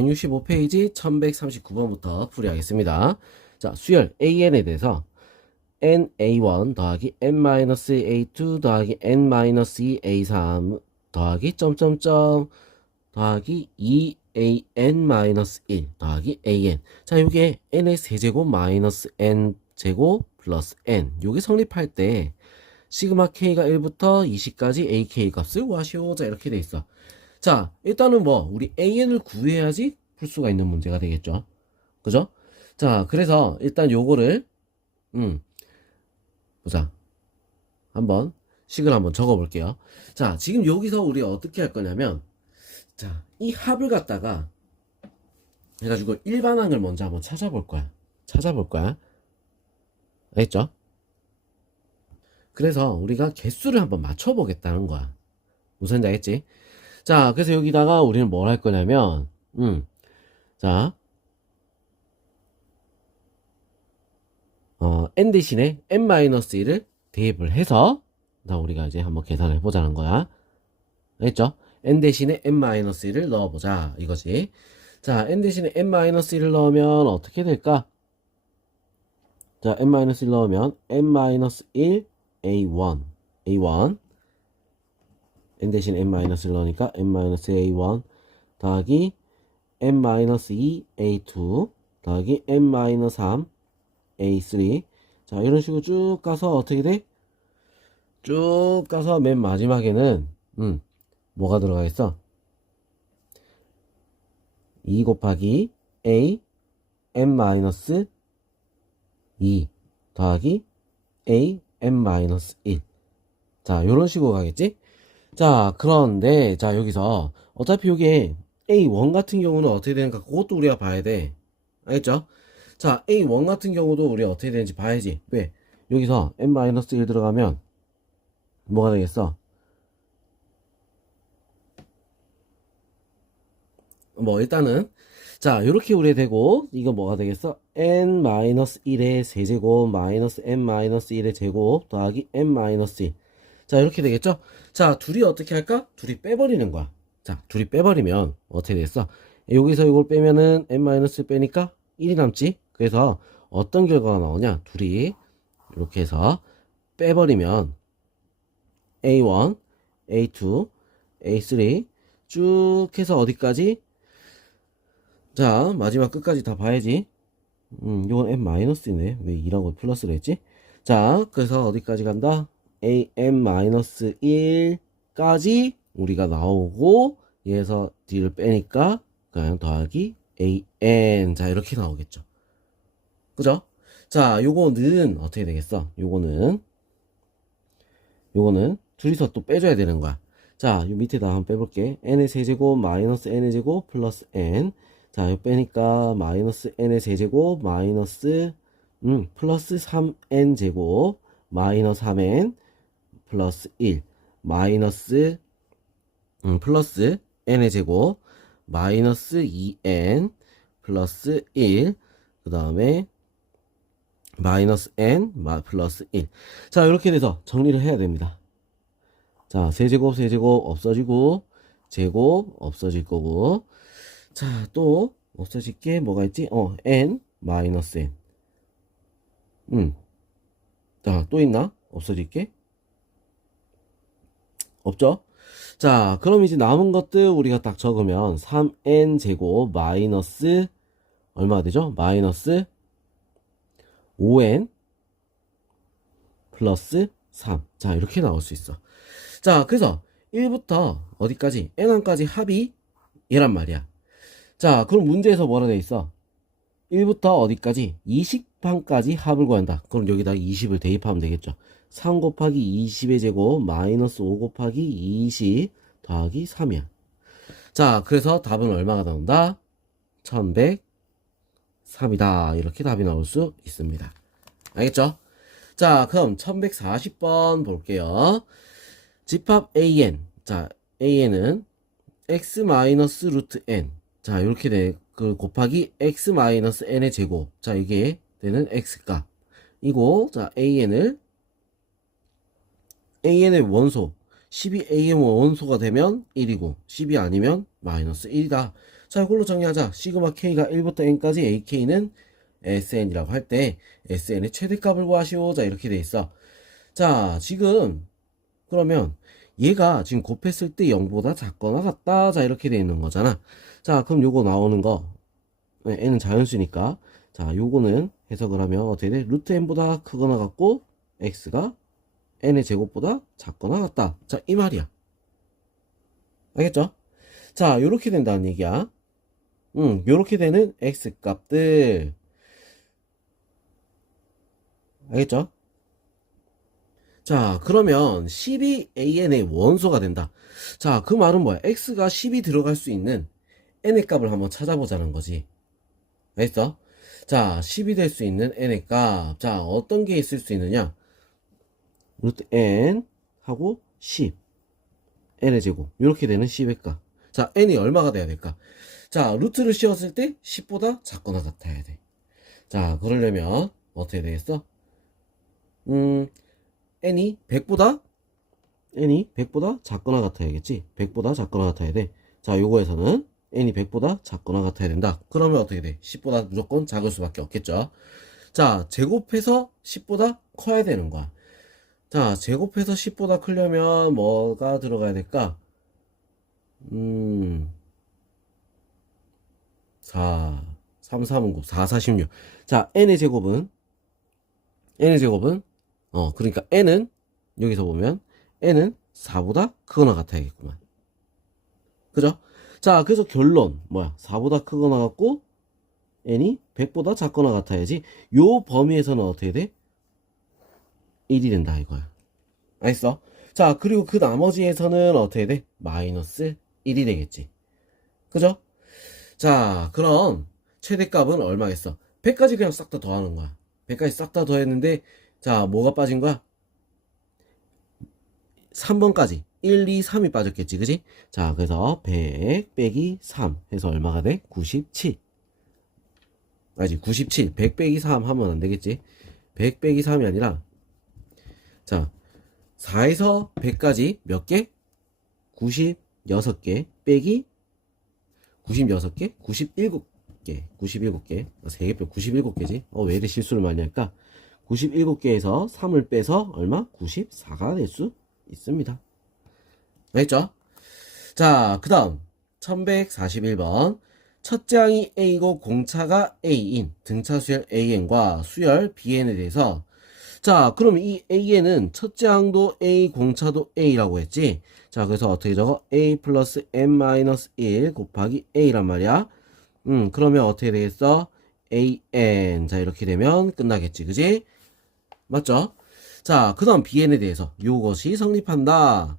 165페이지 1139번부터 풀이하겠습니다. 자, 수열 AN에 대해서 NA1 더하기 N-A2 더하기 N-2A3 더하기 점점점 더하기 2AN-1 더하기 AN. 자, 요게 N의 세제곱 마이너스 N제곱 플러스 N. 요게 성립할 때 시그마 K가 1부터 20까지 AK 값을 구하시오. 자, 이렇게 돼 있어. 자, 일단은 우리 AN을 구해야지 풀 수가 있는 문제가 되겠죠. 그죠? 자, 그래서 일단 요거를, 보자. 한번, 식을 한번 적어 볼게요. 자, 지금 여기서 우리 어떻게 할 거냐면, 자, 이 합을 갖다가, 해가지고 일반항을 먼저 한번 찾아볼 거야. 알겠죠? 그래서 우리가 개수를 한번 맞춰보겠다는 거야. 무슨 알겠지? 자, 그래서 여기다가 우리는 뭘 할 거냐면, 자, n 대신에 n-1을 대입을 해서, 자, 우리가 이제 한번 계산을 해보자는 거야. 알겠죠? n 대신에 n-1을 넣어보자. 이거지. 자, n 대신에 n-1을 넣으면 어떻게 될까? 자, n-1 넣으면 n-1 a1 n 대신 n-를 넣으니까 n-a1 더하기 n-2 a2 더하기 n-3 a3. 자, 이런 식으로 쭉 가서 어떻게 돼? 쭉 가서 맨 마지막에는 뭐가 들어가겠어? 2 곱하기 a n-2 더하기 a n-1. 자, 요런 식으로 가겠지? 자, 그런데, 자, 여기서, 어차피 요게 A1 같은 경우는 어떻게 되는가, 그것도 우리가 봐야 돼. 알겠죠? 자, A1 같은 경우도 우리가 어떻게 되는지 봐야지. 왜? 여기서 n-1 들어가면, 뭐가 되겠어? 일단은, 자, 요렇게 우리 되고, 이거 뭐가 되겠어? n-1의 세제곱, 마이너스 n-1의 제곱, 더하기 n-1. 자, 이렇게 되겠죠? 자, 둘이 어떻게 할까? 둘이 빼버리는 거야. 자, 둘이 빼버리면 어떻게 됐어? 여기서 이걸 빼면은 n- 빼니까 1이 남지? 그래서 어떤 결과가 나오냐? 둘이 이렇게 해서 빼버리면 A1, A2, A3 쭉 해서 어디까지? 자, 마지막 끝까지 다 봐야지. 이건 n-네. 왜 2라고 플러스를 했지? 자, 그래서 어디까지 간다? an-1까지 우리가 나오고 얘에서 d를 빼니까 그냥 더하기 an. 자, 이렇게 나오겠죠. 그죠? 자, 요거는 어떻게 되겠어? 요거는 둘이서 또 빼줘야 되는 거야. 자, 요 밑에다 한번 빼볼게. n의 세제곱 마이너스 n의 제곱 플러스 n. 자, 요 빼니까 마이너스 n의 세제곱 마이너스 플러스 3n 제곱 마이너스 3n 플러스 1 마이너스 플러스 n의 제곱 마이너스 2n 플러스 1 그 다음에 마이너스 n 플러스 1. 자, 이렇게 돼서 정리를 해야 됩니다. 자, 세제곱 없어지고 제곱 없어질 거고, 자, 또 없어질 게 뭐가 있지? n 마이너스 n. 자, 또 있나? 없어질 게? 없죠? 자, 그럼 이제 남은 것들 우리가 딱 적으면 3n 제곱 마이너스 얼마가 되죠? 마이너스 5n 플러스 3. 자, 이렇게 나올 수 있어. 자, 그래서 1부터 어디까지? n1까지 합이 얘란 말이야. 자, 그럼 문제에서 뭐라 돼 있어? 1부터 어디까지? 20판까지 합을 구한다. 그럼 여기다 20을 대입하면 되겠죠. 3 곱하기 20의 제곱 마이너스 5 곱하기 20 더하기 3이야. 자, 그래서 답은 얼마가 나온다? 1103이다. 이렇게 답이 나올 수 있습니다. 알겠죠? 자, 그럼 1140번 볼게요. 집합 AN. 자, AN은 x 마이너스 루트 n. 자, 이렇게 돼. 그 곱하기 x 마이너스 n의 제곱. 자, 이게 되는 x값. 이고, 자, AN의 원소. 12AN 원소가 되면 1이고, 10이 아니면 마이너스 1이다. 자, 이걸로 정리하자. 시그마 K가 1부터 N까지 AK는 SN이라고 할 때 SN의 최대값을 구하시오. 자, 이렇게 돼 있어. 자, 지금 그러면 얘가 지금 곱했을 때 0보다 작거나 같다. 자, 이렇게 돼 있는 거잖아. 자, 그럼 요거 나오는 거 N은 자연수니까 자, 요거는 해석을 하면 어떻게 돼? 루트 N보다 크거나 같고 X가 N의 제곱보다 작거나 같다. 자, 이 말이야. 알겠죠? 자, 요렇게 된다는 얘기야. 요렇게 되는 X 값들. 알겠죠? 자, 그러면 12AN의 원소가 된다. 자, 그 말은 뭐야? X가 10이 들어갈 수 있는 N의 값을 한번 찾아보자는 거지. 알겠어? 자, 10이 될 수 있는 N의 값. 자, 어떤 게 있을 수 있느냐? 루트 N 하고 10. N의 제곱. 이렇게 되는 10의 값. 자, N이 얼마가 돼야 될까? 자, 루트를 씌웠을 때 10보다 작거나 같아야 돼. 자, 그러려면 어떻게 되겠어? N이 100보다 작거나 같아야겠지. 100보다 작거나 같아야 돼. 자, 요거에서는 N이 100보다 작거나 같아야 된다. 그러면 어떻게 돼? 10보다 무조건 작을 수밖에 없겠죠. 자, 제곱해서 10보다 커야 되는 거야. 자, 제곱해서 10보다 크려면 뭐가 들어가야 될까? 4, 3, 4은 9, 4, 46. 자, N의 제곱은, 그러니까 N은, 여기서 보면, N은 4보다 크거나 같아야겠구만. 그죠? 자, 그래서 결론, 뭐야? 4보다 크거나 같고, N이 100보다 작거나 같아야지. 요 범위에서는 어떻게 돼? 1이 된다, 이거야. 알겠어? 자, 그리고 그 나머지에서는 어떻게 돼? 마이너스 1이 되겠지. 그죠? 자, 그럼 최대값은 얼마겠어? 100까지 그냥 싹 다 더하는 거야. 100까지 싹 다 더했는데, 자, 뭐가 빠진 거야? 3번까지. 1, 2, 3이 빠졌겠지, 그지? 자, 그래서 100 빼기 3 해서 얼마가 돼? 97. 아니, 97. 100 빼기 3 하면 안 되겠지? 100 빼기 3이 아니라, 자, 4에서 100까지 몇 개? 96개 빼기 96개? 97개. 97개. 3개 빼 97개지? 왜 이렇게 실수를 많이 할까? 97개에서 3을 빼서 얼마? 94가 될 수 있습니다. 알겠죠? 자, 그 다음 1141번 첫째 항이 A고 공차가 A인 등차 수열 AN과 수열 BN에 대해서 자, 그럼 이 A에는 첫째 항도 A, 공차도 A라고 했지? 자, 그래서 어떻게 적어? A 플러스 N-1 곱하기 A란 말이야. 그러면 어떻게 되겠어? AN. 자, 이렇게 되면 끝나겠지, 그지? 맞죠? 자, 그 다음 BN에 대해서 요것이 성립한다.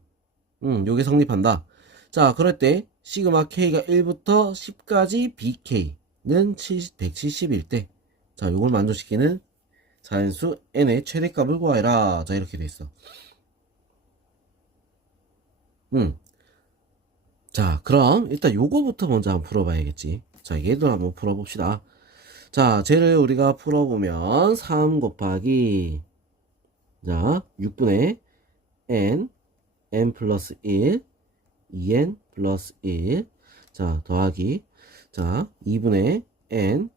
요게 성립한다. 자, 그럴 때 시그마 K가 1부터 10까지 BK는 170일 때 자, 요걸 만족시키는 자연수 n의 최대값을 구하라. 자, 이렇게 돼 있어. 자, 그럼 일단 요거부터 먼저 한번 풀어봐야겠지. 자, 얘들 한번 풀어봅시다. 자, 쟤를 우리가 풀어보면 3 곱하기 자, 6분의 n 플러스 1 2n 플러스 1 자, 더하기 자, 2분의 n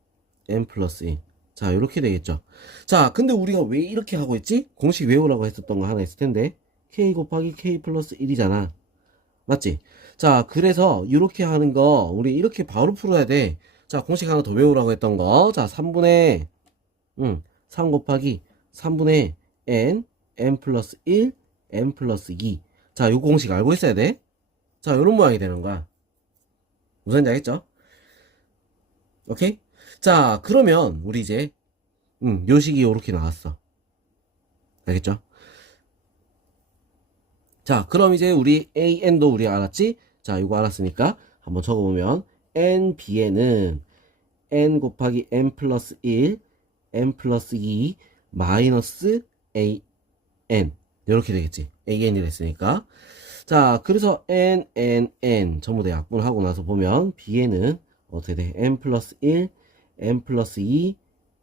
플러스 1 자, 이렇게 되겠죠. 자, 근데 우리가 왜 이렇게 하고 있지? 공식 외우라고 했었던 거 하나 있을 텐데 k 곱하기 k 플러스 1이잖아. 맞지? 자, 그래서 이렇게 하는 거 우리 이렇게 바로 풀어야 돼. 자, 공식 하나 더 외우라고 했던 거. 자, 3 곱하기 3분의 n 플러스 1 n 플러스 2 자, 요 공식 알고 있어야 돼. 자, 요런 모양이 되는 거야. 무슨 알겠죠? 오케이? 자, 그러면 우리 이제 요 식이 요렇게 나왔어. 알겠죠? 자, 그럼 이제 우리 AN도 우리 알았지? 자, 이거 알았으니까 한번 적어보면 NBN은 N 곱하기 N 플러스 1 N 플러스 2 마이너스 AN 이렇게 되겠지. AN이 됐으니까. 자, 그래서 N 전부 다 약분하고 나서 보면 BN은 어떻게 돼? N 플러스 1 N 플러스 2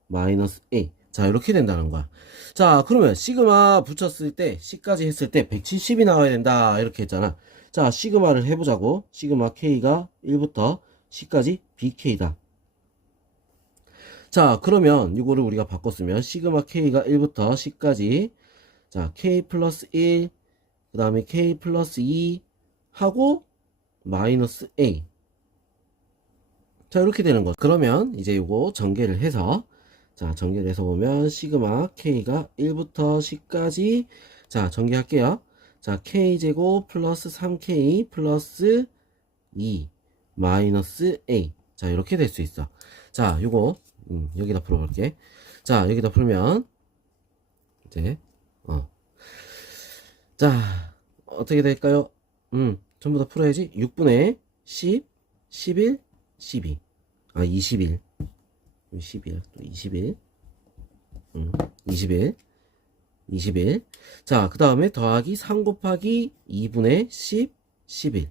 마이너스 A 자, 이렇게 된다는 거야. 자, 그러면 시그마 붙였을 때 C까지 했을 때 170이 나와야 된다 이렇게 했잖아. 자, 시그마를 해보자고. 시그마 K가 1부터 C까지 BK다. 자, 그러면 이거를 우리가 바꿨으면 시그마 K가 1부터 C까지, 자, K 플러스 1, 그 다음에 K 플러스 2 하고 마이너스 A. 자, 이렇게 되는 거. 그러면 이제 이거 전개를 해서, 자, 전개를 해서 보면 시그마 K가 1부터 C까지, 자, 전개할게요. 자, K제곱 플러스 3K 플러스 2 마이너스 A. 자, 이렇게 될 수 있어. 자, 요거 여기다 풀어볼게. 자, 여기다 풀면 이제 자, 어떻게 될까요? 전부 다 풀어야지. 6분의 10, 11, 12. 아, 21. 11, 또 21. 21. 21. 자, 그 다음에 더하기 3 곱하기 2분의 10, 11.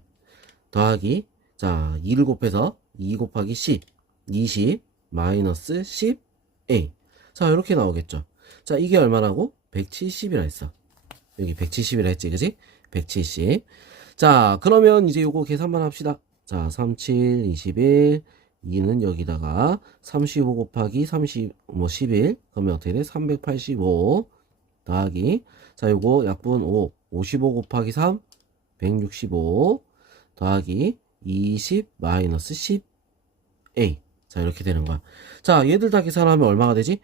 더하기, 자, 2를 곱해서 2 곱하기 10, 20, 마이너스 10A. 자, 이렇게 나오겠죠. 자, 이게 얼마라고? 170이라 했어. 여기 170이라 했지, 그지? 170. 자, 그러면 이제 요거 계산만 합시다. 자, 37, 21, 2는 여기다가 35 곱하기 11. 그러면 어떻게 돼? 385 더하기, 자, 요거 약분 5, 55 곱하기 3, 165 더하기 20 마이너스 10A. 자, 이렇게 되는 거야. 자, 얘들 다 계산하면 얼마가 되지?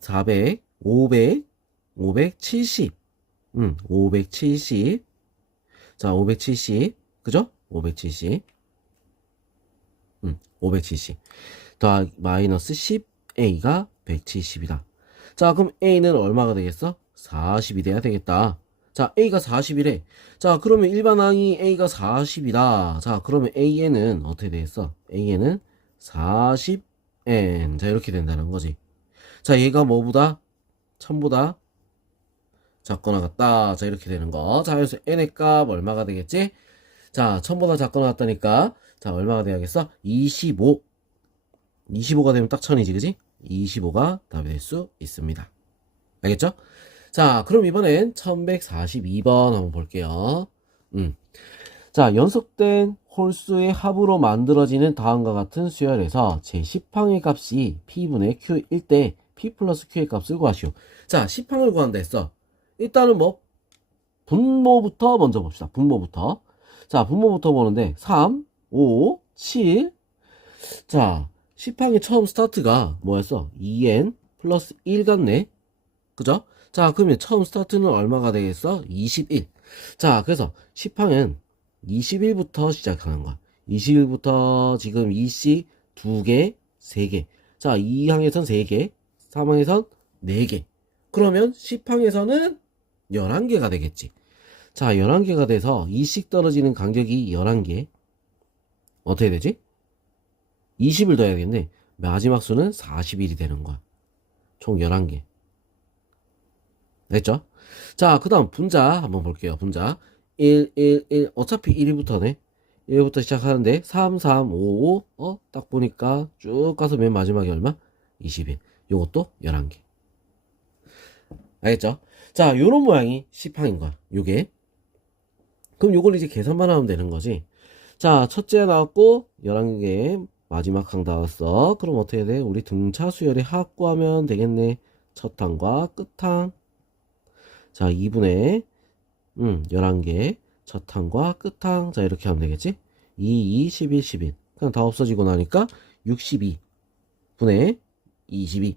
400, 500, 570. 570. 자, 570. 그죠? 570. 570. 더하기 마이너스 10A가 170이다. 자, 그럼 A는 얼마가 되겠어? 40이 돼야 되겠다. 자, A가 40이래. 자, 그러면 일반항이 A가 40이다. 자, 그러면 AN은 어떻게 되겠어? AN은 40N. 자, 이렇게 된다는 거지. 자, 얘가 뭐보다? 1000보다 작거나 같다. 자, 이렇게 되는 거. 자, 그래서 N의 값 얼마가 되겠지? 자, 1000보다 작거나 같다니까. 자, 얼마가 돼야겠어? 25. 25가 되면 딱 1000이지, 그지? 25가 답이 될 수 있습니다. 알겠죠? 자, 그럼 이번엔 1142번 한번 볼게요. 자, 연속된 홀수의 합으로 만들어지는 다음과 같은 수열에서 제10항의 값이 P분의 Q일 때 P 플러스 Q의 값을 구하시오. 자, 10항을 구한다 했어. 일단은 뭐 분모부터 먼저 봅시다. 분모부터. 자, 분모부터 보는데 3, 5, 7. 자, 10항의 처음 스타트가 뭐였어? 2n 플러스 1 같네. 그죠? 자, 그러면 처음 스타트는 얼마가 되겠어? 21. 자, 그래서 10항은 21부터 시작하는 거야. 21부터 지금 2씩 2개, 3개. 자, 2항에선 3개, 3항에선 4개. 그러면 10항에서는 11개가 되겠지. 자, 11개가 돼서 2씩 떨어지는 간격이 11개. 어떻게 되지? 20을 더해야겠네. 마지막 수는 41이 되는 거야. 총 11개. 됐죠? 자, 그 다음 분자 한번 볼게요. 분자 1, 1, 1. 어차피 1위부터네. 1부터 시작하는데 3, 3, 5, 5. 딱 보니까 쭉 가서 맨 마지막에 얼마? 21. 요것도 11개. 알겠죠? 자, 요런 모양이 10항인 거야. 요게. 그럼 요걸 이제 계산만 하면 되는 거지. 자, 첫째 나왔고 11개. 마지막 항 나왔어. 그럼 어떻게 돼? 우리 등차 수열의 합 구하면 되겠네. 첫 항과 끝 항. 자, 2분의 11개 첫 항과 끝 항. 자, 이렇게 하면 되겠지? 2, 2, 11, 11. 그냥 다 없어지고 나니까 62분의 22.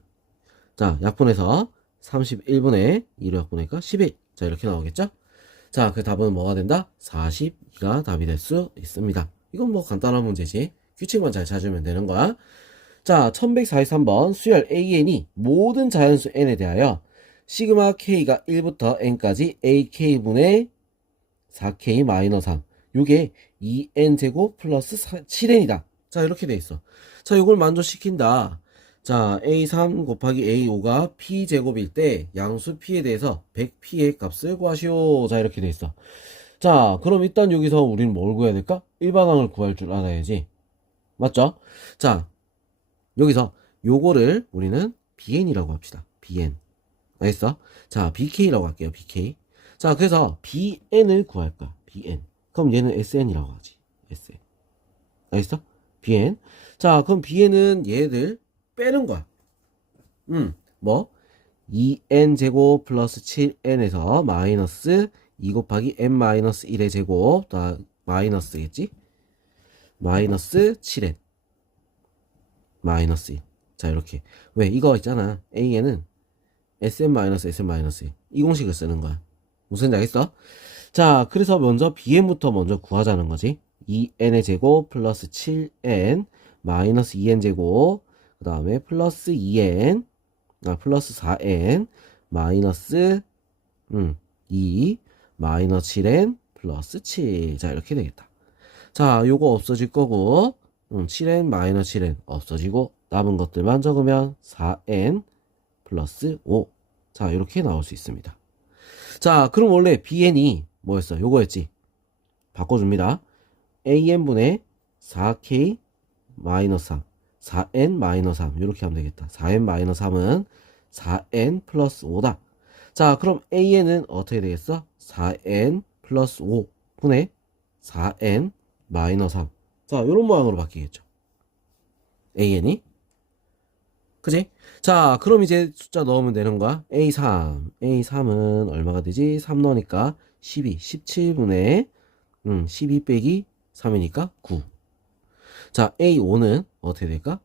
자, 약분해서 31분의 2로 약분하니까 11. 자, 이렇게 나오겠죠? 자, 그 답은 뭐가 된다? 42가 답이 될 수 있습니다. 이건 뭐 간단한 문제지. 규칙만 잘 찾으면 되는 거야. 자, 1143번 수열 AN이 모든 자연수 N에 대하여 시그마 K가 1부터 N까지 AK분의 4K-3. 요게 2N제곱 플러스 7N이다. 자, 이렇게 돼 있어. 자, 요걸 만족시킨다. 자, A3 곱하기 A5가 P제곱일 때 양수 P에 대해서 100P의 값을 구하시오. 자, 이렇게 돼 있어. 자, 그럼 일단 여기서 우리는 뭘 구해야 될까? 일반항을 구할 줄 알아야지. 맞죠? 자, 여기서 요거를 우리는 BN이라고 합시다. BN. 알겠어? 자, BK라고 할게요. BK. 자, 그래서 BN을 구할 거야. BN. 그럼 얘는 SN이라고 하지. SN. 알겠어? bn. 자, 그럼 bn은 얘들 빼는 거야. 뭐? 2n 제곱 플러스 7n에서 마이너스 2 곱하기 n 마이너스 1의 제곱, 다 마이너스겠지? 마이너스 7n 마이너스 1. 자, 이렇게. 왜? 이거 있잖아. an은 sn 마이너스 sn 마이너스 1. 이 공식을 쓰는 거야. 무슨 알겠어? 자, 그래서 먼저 bn부터 먼저 구하자는 거지. 2n의 제곱 플러스 7n 마이너스 2n 제곱, 그 다음에 플러스 2n, 플러스 4n 마이너스 2 마이너스 7n 플러스 7. 자, 이렇게 되겠다. 자, 요거 없어질 거고 7n 마이너스 7n 없어지고 남은 것들만 적으면 4n 플러스 5. 자, 이렇게 나올 수 있습니다. 자, 그럼 원래 bn이 뭐였어? 요거였지. 바꿔줍니다. an분의 4k 마이너스 3, 4n 마이너스 3 이렇게 하면 되겠다. 4n 마이너스 3은 4n 플러스 5다. 자, 그럼 an은 어떻게 되겠어? 4n 플러스 5분의 4n 마이너스 3. 자, 요런 모양으로 바뀌겠죠. an이. 그지? 자, 그럼 이제 숫자 넣으면 되는 거야. A3은 얼마가 되지? 3 넣으니까 17분의 12 빼기 3이니까 9. 자, A5는 어떻게 될까?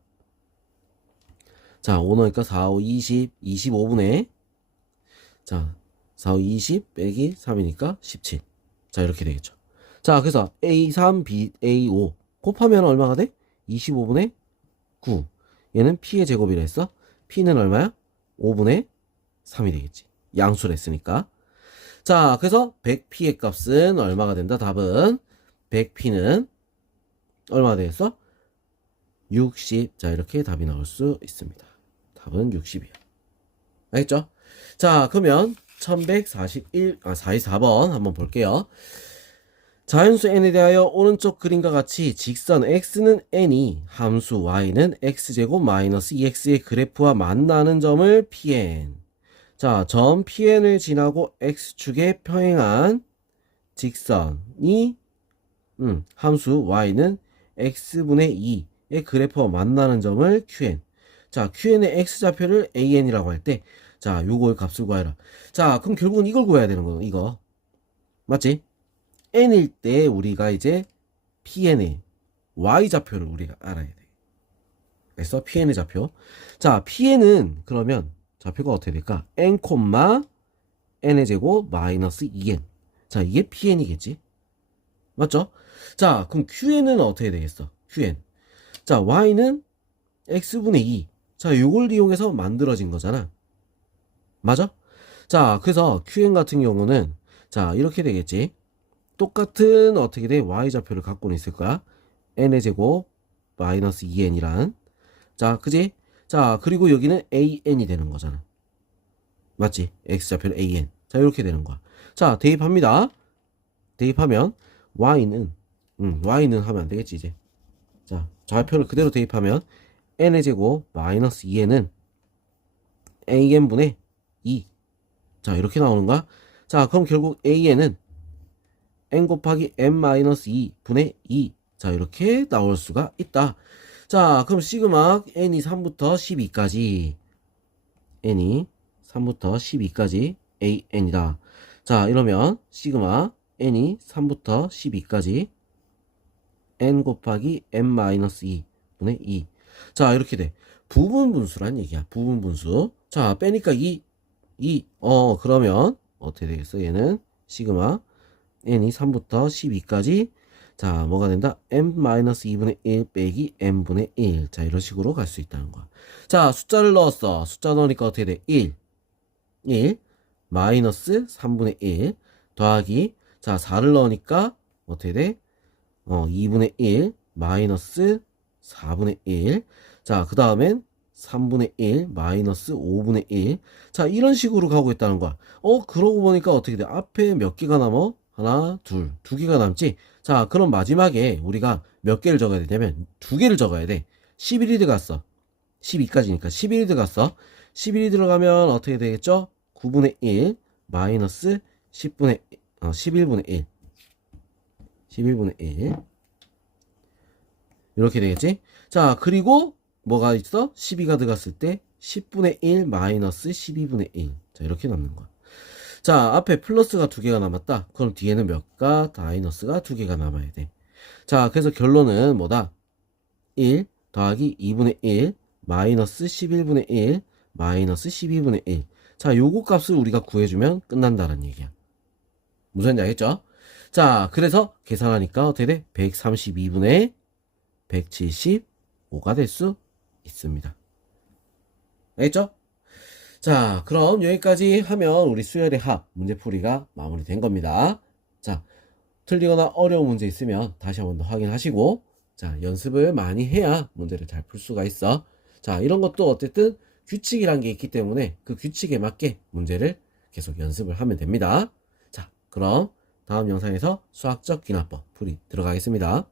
자, 5 넣으니까 4, 5, 20, 25분의 자, 4, 5, 20 빼기 3이니까 17. 자, 이렇게 되겠죠. 자, 그래서 A3, B, A5 곱하면 얼마가 돼? 25분의 9. 얘는 P의 제곱이라 했어. P는 얼마야? 5분의 3이 되겠지. 양수를 했으니까. 자, 그래서 100P의 값은 얼마가 된다? 답은 100P는 얼마가 되겠어? 60. 자, 이렇게 답이 나올 수 있습니다. 답은 60이야. 알겠죠? 자, 그러면 44번 한번 볼게요. 자연수 n에 대하여 오른쪽 그림과 같이 직선 x는 n이 함수 y는 x제곱 마이너스 2x의 그래프와 만나는 점을 pn. 자, 점 pn을 지나고 x축에 평행한 직선이 함수 y는 x분의 2의 그래프와 만나는 점을 qn. 자, qn의 x좌표를 an이라고 할 때, 자, 요거의 값을 구하라. 자, 그럼 결국은 이걸 구해야 되는 거예요. 이거. 맞지? n일 때 우리가 이제 pn의 y좌표를 우리가 알아야 돼. 그래서 pn의 좌표. 자, pn은 그러면 좌표가 어떻게 될까? n, n의 제곱 마이너스 2n. 자, 이게 pn이겠지? 맞죠? 자, 그럼 qn은 어떻게 되겠어? qn. 자, y는 x분의 2. 자, 요걸 이용해서 만들어진 거잖아. 맞아? 자, 그래서 qn 같은 경우는 자, 이렇게 되겠지. 똑같은 어떻게 돼? y좌표를 갖고는 있을 거야. n의 제곱 마이너스 2n이란. 자, 그지? 자, 그리고 여기는 an이 되는 거잖아. 맞지? x좌표는 an. 자, 이렇게 되는 거야. 자, 대입합니다. 대입하면 y는 하면 안 되겠지, 이제. 자, 좌표를 그대로 대입하면 n의 제곱 마이너스 2n은 an분의 2. 자, 이렇게 나오는 거야. 자, 그럼 결국 an은 n 곱하기 n-2분의 2. 자, 이렇게 나올 수가 있다. 자, 그럼 시그마 n이 3부터 12까지 n이 3부터 12까지 an이다. 자, 이러면 시그마 n이 3부터 12까지 n 곱하기 n-2분의 2. 자, 이렇게 돼. 부분분수란 얘기야. 부분분수. 자, 빼니까 2. 그러면 어떻게 되겠어? 얘는 시그마 n이 3부터 12까지 자, 뭐가 된다? n-2분의 1 빼기 n분의 1. 자, 이런 식으로 갈 수 있다는 거야. 자, 숫자를 넣었어. 숫자 넣으니까 어떻게 돼? 1 마이너스 3분의 1 더하기 자, 4를 넣으니까 어떻게 돼? 2분의 1 마이너스 4분의 1. 자, 그 다음엔 3분의 1 마이너스 5분의 1. 자, 이런 식으로 가고 있다는 거야. 그러고 보니까 어떻게 돼? 앞에 몇 개가 남어? 하나, 둘, 두 개가 남지? 자, 그럼 마지막에 우리가 몇 개를 적어야 되냐면 두 개를 적어야 돼. 11이 들어갔어. 12까지니까 11이 들어갔어. 11이 들어가면 어떻게 되겠죠? 9분의 1 마이너스 11분의 1. 11분의 1. 이렇게 되겠지? 자, 그리고 뭐가 있어? 12가 들어갔을 때 10분의 1 마이너스 12분의 1. 자, 이렇게 남는 거야. 자, 앞에 플러스가 두 개가 남았다. 그럼 뒤에는 몇가? 마이너스가 두 개가 남아야 돼. 자, 그래서 결론은 뭐다? 1 더하기 2분의 1 마이너스 11분의 1 마이너스 12분의 1. 자, 요거 값을 우리가 구해주면 끝난다는 얘기야. 무슨 말인지 알겠죠? 자, 그래서 계산하니까 어떻게 돼? 132분의 175가 될 수 있습니다. 알겠죠? 자, 그럼 여기까지 하면 우리 수열의 합 문제풀이가 마무리된 겁니다. 자, 틀리거나 어려운 문제 있으면 다시 한번 더 확인하시고, 자, 연습을 많이 해야 문제를 잘 풀 수가 있어. 자, 이런 것도 어쨌든 규칙이란 게 있기 때문에 그 규칙에 맞게 문제를 계속 연습을 하면 됩니다. 자, 그럼 다음 영상에서 수학적 기납법 풀이 들어가겠습니다.